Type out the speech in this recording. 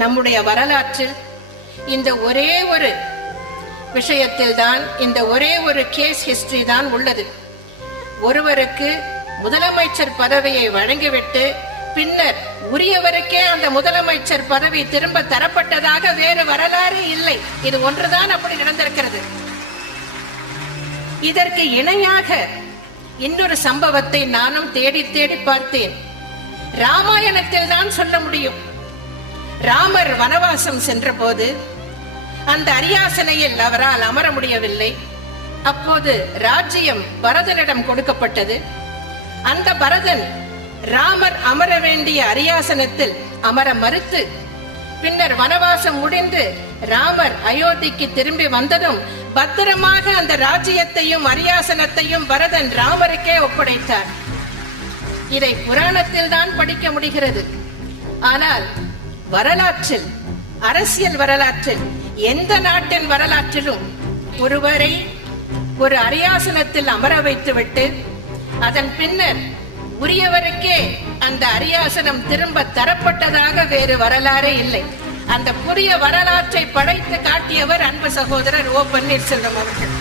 நம்முடைய வரலாற்றில் இந்த ஒரே ஒரு விஷயத்தில் தான், இந்த ஒரே ஒரு கேஸ் ஹிஸ்டரி தான் உள்ளது. ஒருவருக்கு முதலமைச்சர் பதவியை வழங்கிவிட்டு பின்னர் உரியவருக்கே அந்த முதலமைச்சர் பதவி திரும்ப தரப்பட்டதாக வேறு வரலாறு இல்லை. இது ஒன்றுதான் அப்படி நடந்திருக்கிறது. இதற்கு இணையாக இன்னொரு சம்பவத்தை நானும் தேடி தேடி பார்த்தேன். ராமாயணத்தில் தான் சொல்ல முடியும். ராமர் வனவாசம் சென்ற போது அந்த அரியாசனையில் அவரால் அமர முடியவில்லை. அப்போது ராஜ்யம் பரதனிடம் கொடுக்கப்பட்டது. அந்த பரதன் ராமர் அமர வேண்டிய அரியாசனத்தில் அமர மறுத்து பின்னர் வனவாசம் முடிந்து ராமர் அயோத்திக்கு திரும்பி வந்ததும் பத்திரமாக அந்த ராஜ்யத்தையும் அரியாசனத்தையும் பரதன் ராமருக்கே ஒப்படைத்தார். இதை புராணத்தில் தான் படிக்க முடிகிறது. ஆனால் வரலாற்றில், அரசியல் வரலாற்றில், எந்த நாட்டின் வரலாற்றிலும் ஒருவரை ஒரு அரியாசனத்தில் அமர வைத்துவிட்டு அதன் பின்னர் உரியவருக்கே அந்த அரியாசனம் திரும்ப தரப்பட்டதாக வேறு வரலாறே இல்லை. அந்த புதிய வரலாற்றை படைத்து காட்டியவர் அன்பு சகோதரர் ஓ. பன்னீர்செல்வம் அவர்கள்.